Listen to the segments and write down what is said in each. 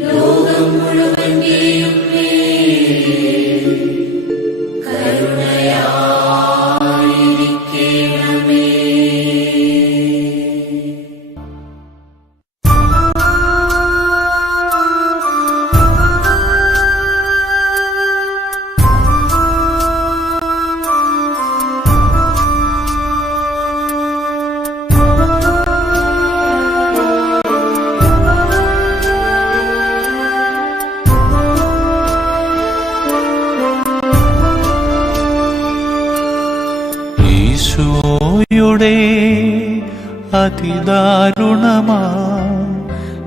ലോകം മുഴുവന്റെയും ഈശോയുടെ അതിദാരുണമാ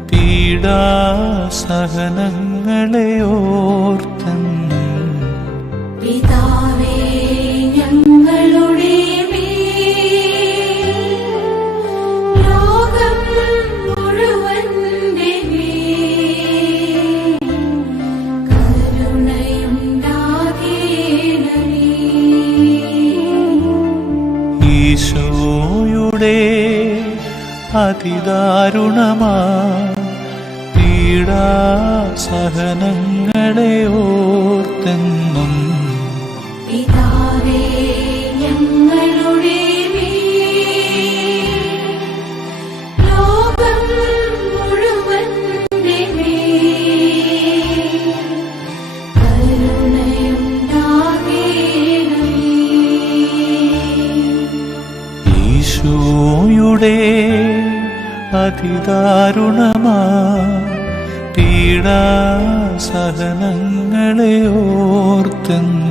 പീഡാസഹനങ്ങളെ ഓർത്തൻ പിതാവേ ഞങ്ങളുടെ മേൽ ലോകം അതിദാരുണമാ. പീഡാ സഹനങ്ങളെ ഓർത്തെന്നും പിതാവേ ഈശോയുടെ അതിദാരുണമാ പീഡാ സഹനങ്ങളെ ഓർത്തെന്നും.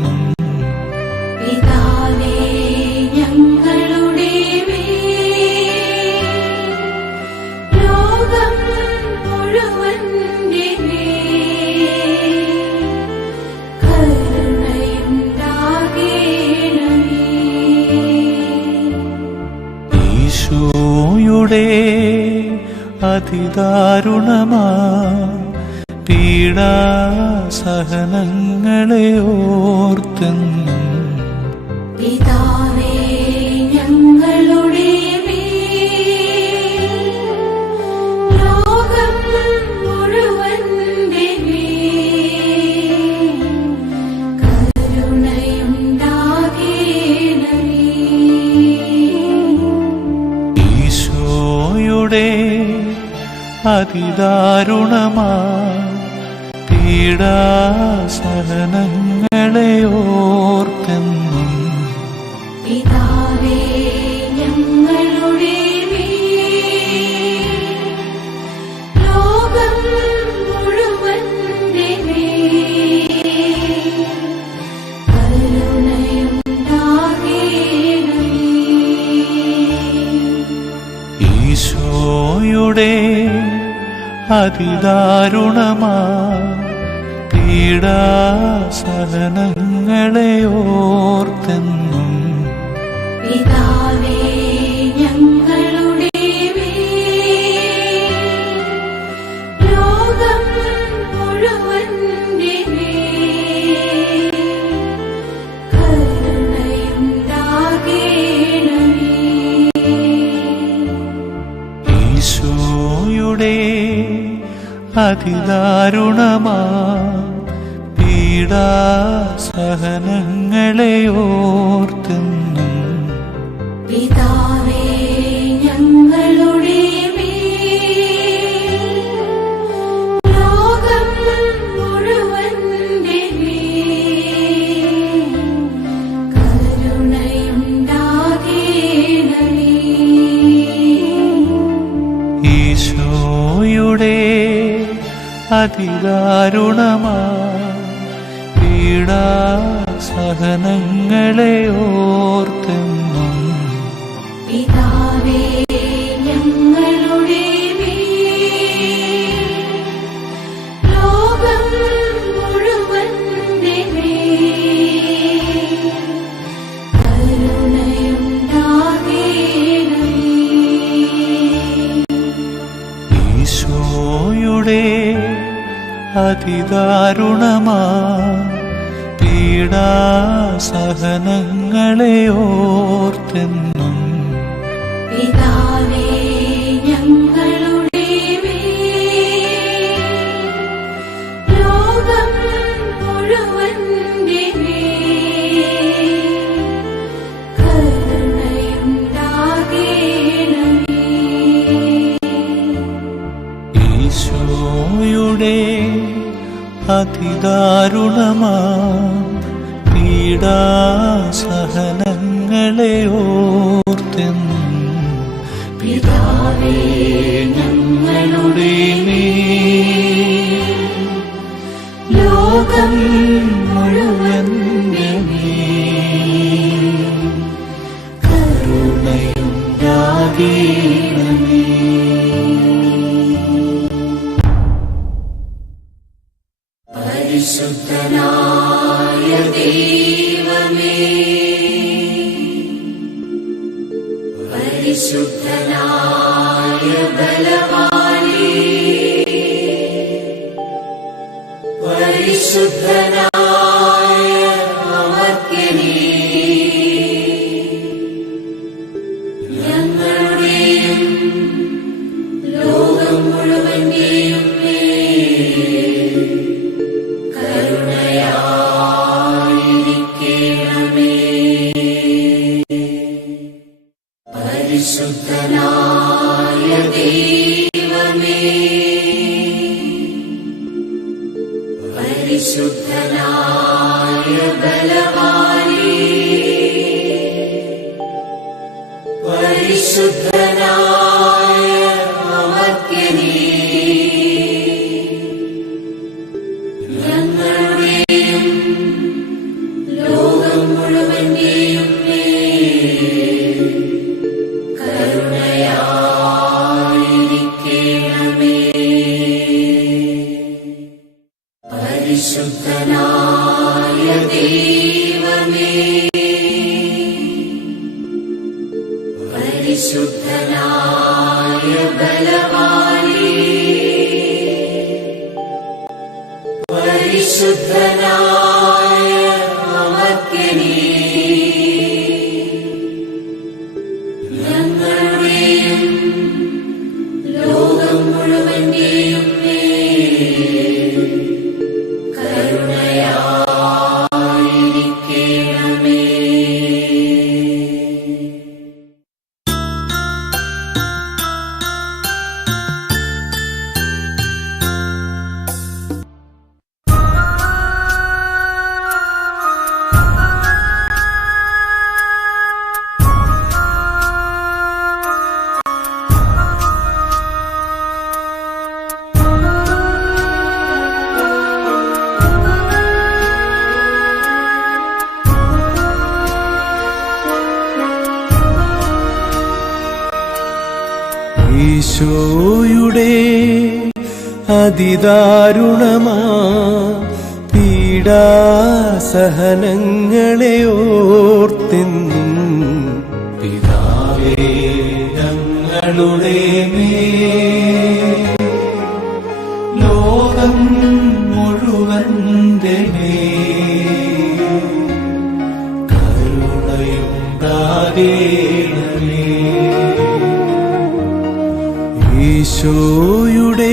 അതിദാരുണമാ. പീഡാസഹനങ്ങളെ ഓർത്തെന്നും അതിദാരുണമാ പീഡാസഹനങ്ങളെ അതിദാരുണമാ പീഡാസഹനങ്ങളെ അതിദാരുണമാ. പീഡാസഹനങ്ങളെ ഓർത്തെന്നും അതിദാരുണമാ. പീഡാസഹനങ്ങളെ ഓർത്തെന്നും. പിതാവേ ഞങ്ങളുടെ ലോകം ഈശോയുടെ അതിദാരുണമാ. പീഡാസഹനങ്ങളെ ഓർത്തെന്നും അതിദാരുണമാ പീഡാസഹനങ്ങളെ ഓർത്തെന്നും. പിതാവേ പരിശുദ്ധനായ ബലവാനേ. പരിശുദ്ധനായ പരിശുദ്ധനായ ബലവാനേ. പരിശുദ്ധനായ അതിദാരുണമാ. പീഡാസഹനങ്ങളെ ഓർത്തെന്നും പിതാവേ ഞങ്ങളുടെ ലോകം മുഴുവൻ കരുണയുണ്ടാകേണമേ. ഈശോയുടെ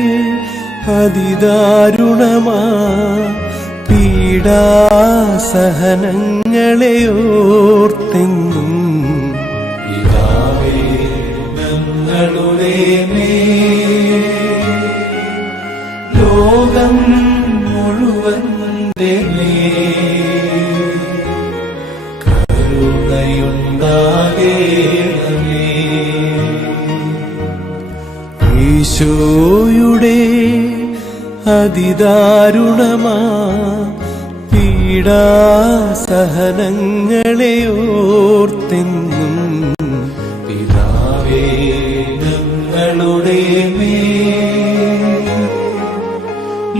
അതിദാരുണമാ പീഡാസഹനങ്ങളെ ഓർത്തെന്നും പിതാവേ ഞങ്ങളുടെ ലോകം മുഴുവൻ കരുണയുണ്ടാകേണമേ. ഈശോയുടെ അതിദാരുണമാ. പീഡാസഹനങ്ങളെ ഓർത്തെന്നും പിതാവേ ഞങ്ങളുടെ മേ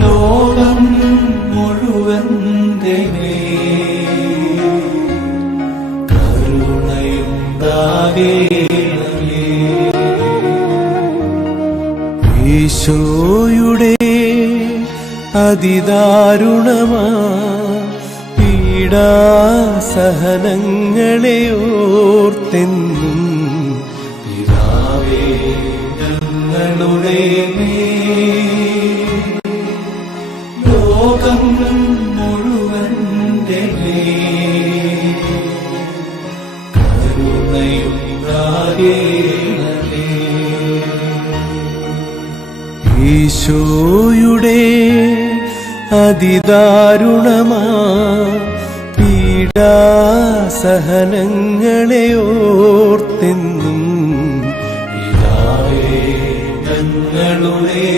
ലോകം മുഴുവൻ കരുണയുണ്ടാകേണമേ ഈശോയുടെ അതിദാരുണമാ. പീഡാസഹനങ്ങളെ ഓർത്തെന്നും പിതാവേ ഞങ്ങളുടെ ലോകം മുഴുവൻ ഈശോയുടെ അതിദാരുണമാ. പീഡാസഹനങ്ങളെ ഓർത്തെന്നും ഇതാവേ ഞങ്ങളുടെ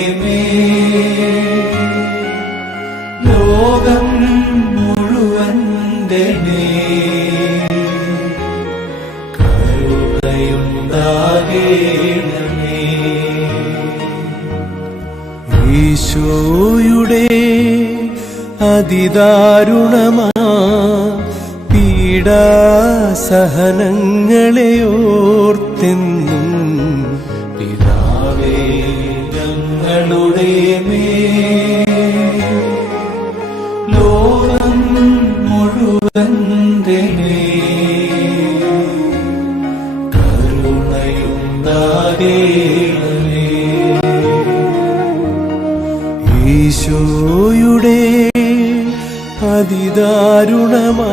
ലോകം മേൽ. കരുണയുണ്ടാകേണമേ. ഈശോയുടെ അതിദാരുണമാ. പീഡാസഹനങ്ങളെയോർത്തെന്നും പിതാവേ ഞങ്ങളുടെ മേൽ അതിദാരുണമാ.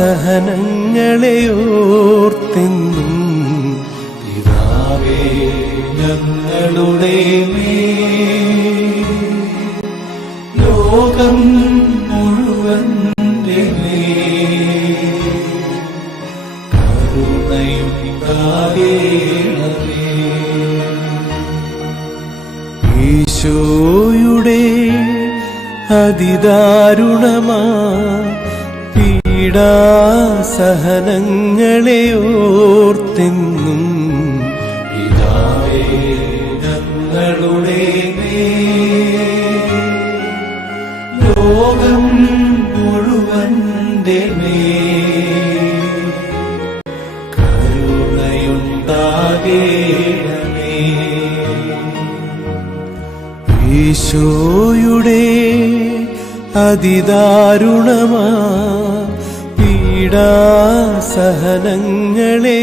പീഡാസഹനങ്ങളെ ഓർത്തെന്നും പിതാവേ ഞങ്ങളുടെ ലോകം മുഴുവൻ കരുണയുണ്ടാകേണമേ ഈശോയുടെ അതിദാരുണമാ. പീഡാസഹനങ്ങളെ ഓർത്തെന്നും ഞങ്ങളുടെ ലോകം കരുണയുണ്ടാകേണമേ. ഈശോയുടെ അതിദാരുണമാ. പീഡാസഹനങ്ങളെ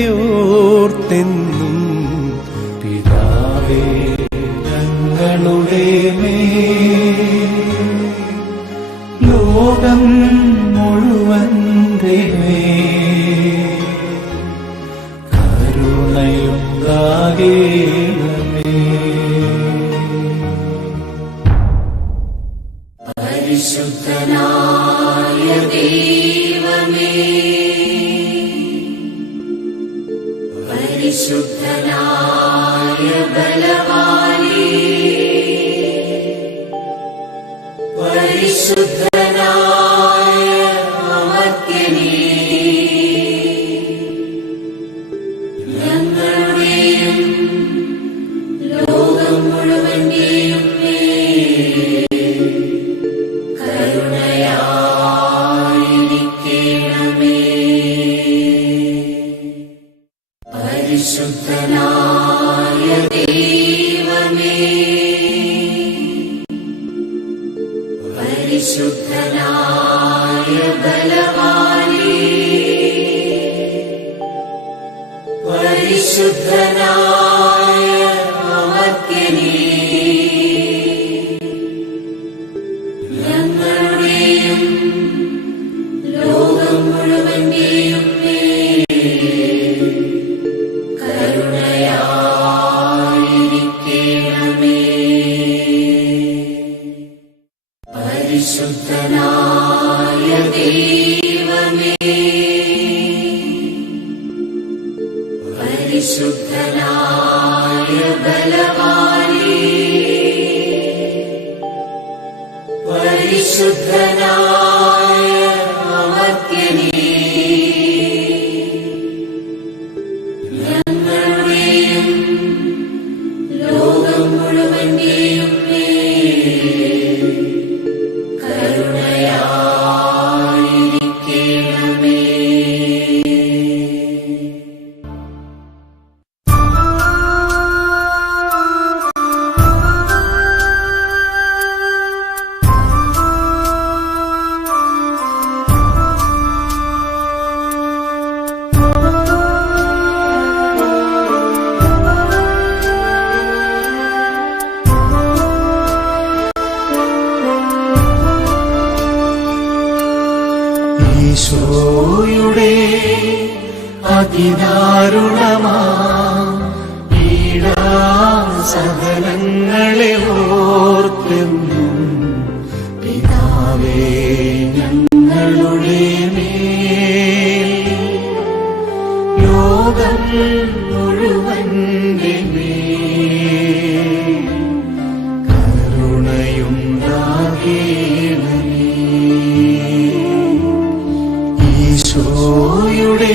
ഈശോയുടെ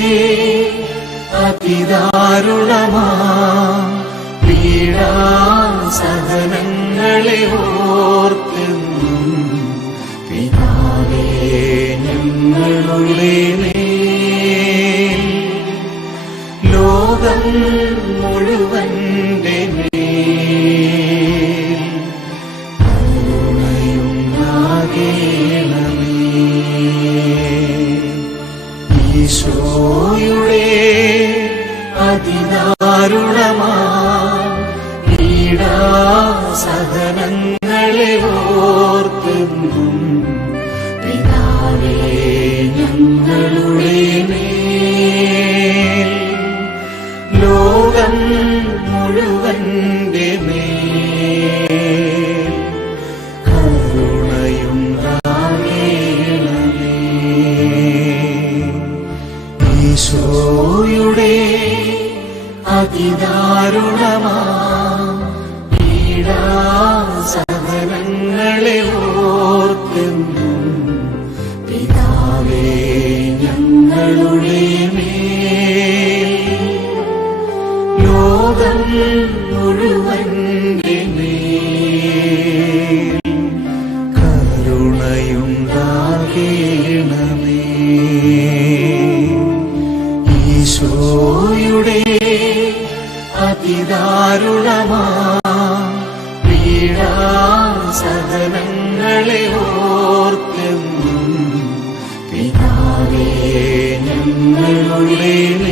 അതിദാരുണമാ ഈശോയുടെ അതിദാരുണമാ ഞങ്ങളുടെ